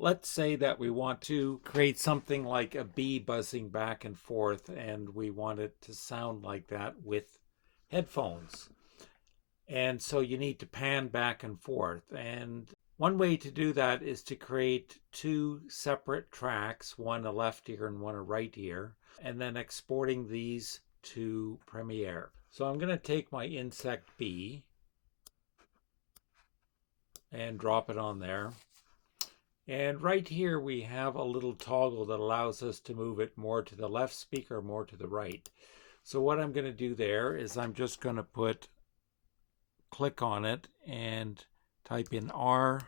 Let's say that we want to create something like a bee buzzing back and forth, and we want it to sound like that with headphones. And so you need to pan back and forth. And one way to do that is to create two separate tracks, one a left ear and one a right ear, and then exporting these to Premiere. So I'm going to take my insect bee and drop it on there. And right here we have a little toggle that allows us to move it more to the left speaker, more to the right. So what I'm going to do there is I'm just going to click on it and type in R100.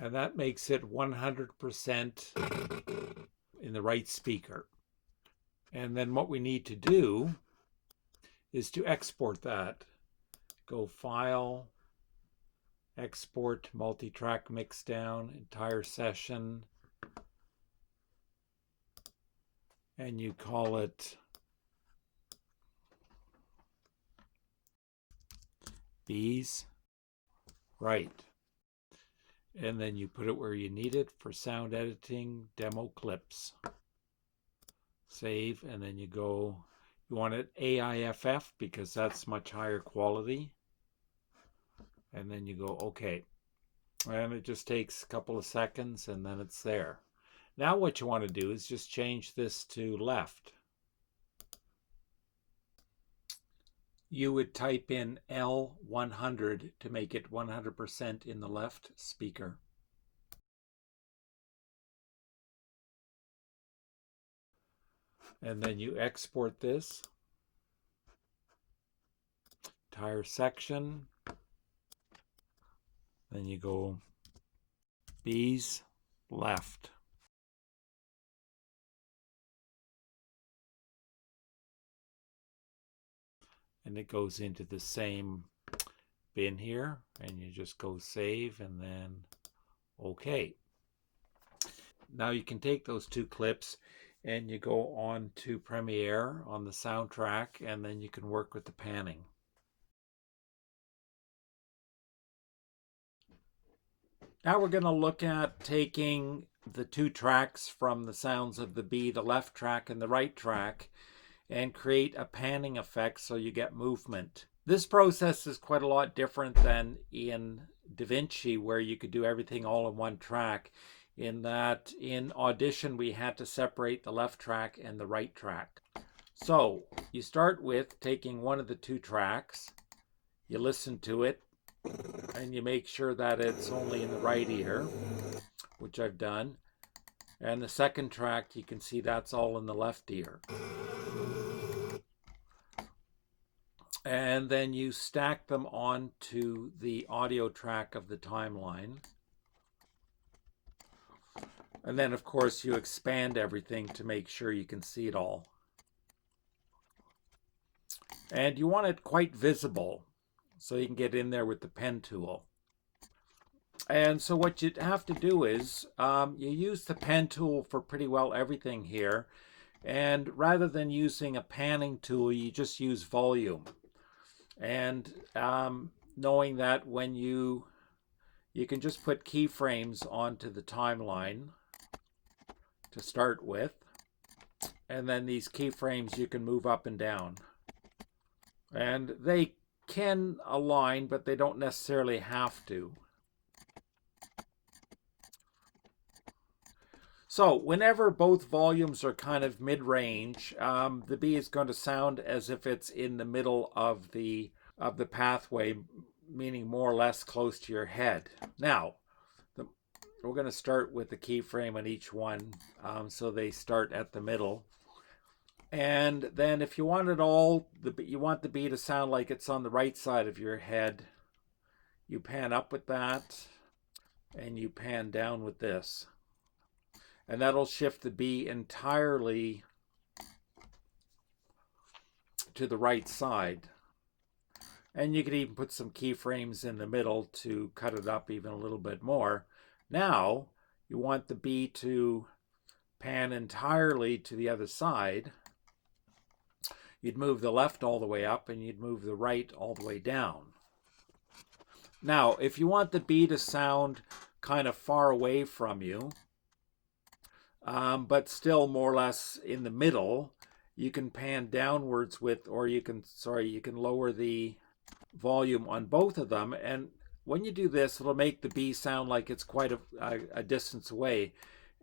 And that makes it 100% in the right speaker. And then what we need to do is to export that. Go File, Export multi-track mixdown, entire session, and you call it Bees Right. And then you put it where you need it for sound editing, demo clips. Save, and then you want it AIFF because that's much higher quality. And then you go OK. And it just takes a couple of seconds and then it's there. Now what you want to do is just change this to left. You would type in L100 to make it 100% in the left speaker. And then you export this entire section. Then you go Bees left. And it goes into the same bin here, and you just go save and then OK. Now you can take those two clips and you go on to Premiere on the soundtrack, and then you can work with the panning. Now we're going to look at taking the two tracks from the sounds of the bee, the left track and the right track, and create a panning effect so you get movement. This process is quite a lot different than in DaVinci, where you could do everything all in one track, in that in Audition we had to separate the left track and the right track. So you start with taking one of the two tracks, you listen to it, and you make sure that it's only in the right ear, which I've done. And the second track, you can see that's all in the left ear. And then you stack them onto the audio track of the timeline. And then, of course, you expand everything to make sure you can see it all. And you want it quite visible so you can get in there with the pen tool. And so what you have to do is you use the pen tool for pretty well everything here. And rather than using a panning tool, you just use volume. And knowing that when you can just put keyframes onto the timeline to start with. And then these keyframes you can move up and down. And they can align, but they don't necessarily have to. So whenever both volumes are kind of mid-range, the bee is going to sound as if it's in the middle of the pathway, meaning more or less close to your head. Now, we're going to start with the keyframe on each one, so they start at the middle. And then if you want it all, you want the bee to sound like it's on the right side of your head, you pan up with that, and you pan down with this. And that'll shift the bee entirely to the right side. And you could even put some keyframes in the middle to cut it up even a little bit more. Now, you want the bee to pan entirely to the other side. You'd move the left all the way up and you'd move the right all the way down. Now, if you want the bee to sound kind of far away from you, but still more or less in the middle, you can pan downwards with, or you can lower the volume on both of them. And when you do this, it'll make the bee sound like it's quite a distance away.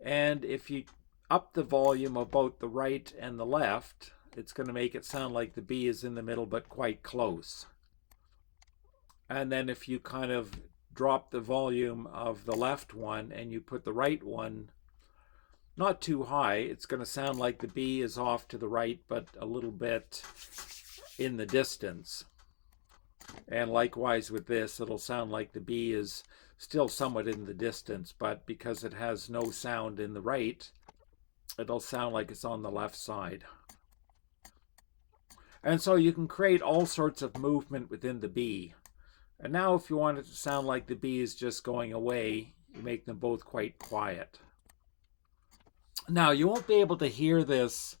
And if you up the volume of both the right and the left, it's going to make it sound like the bee is in the middle but quite close. And then if you kind of drop the volume of the left one and you put the right one not too high, it's going to sound like the bee is off to the right but a little bit in the distance. And likewise with this, it'll sound like the bee is still somewhat in the distance, but because it has no sound in the right, it'll sound like it's on the left side. And so you can create all sorts of movement within the bee. And now if you want it to sound like the bee is just going away, you make them both quite quiet. Now you won't be able to hear this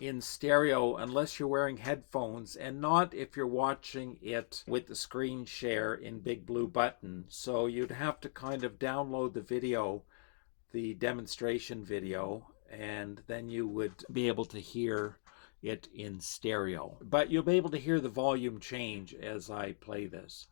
in stereo unless you're wearing headphones, and not if you're watching it with the screen share in Big Blue Button. So you'd have to kind of download the video, the demonstration video, and then you would be able to hear it in stereo. But you'll be able to hear the volume change as I play this.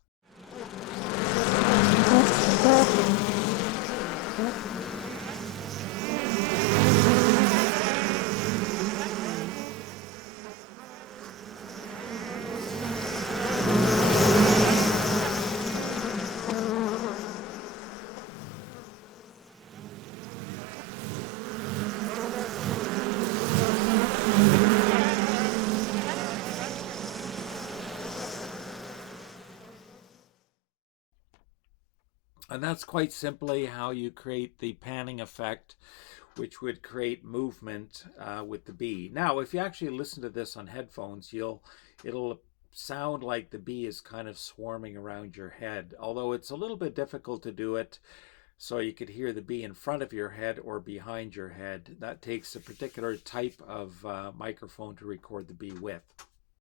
And that's quite simply how you create the panning effect, which would create movement with the bee. Now, if you actually listen to this on headphones, it'll sound like the bee is kind of swarming around your head, although it's a little bit difficult to do it so you could hear the bee in front of your head or behind your head. That takes a particular type of microphone to record the bee with.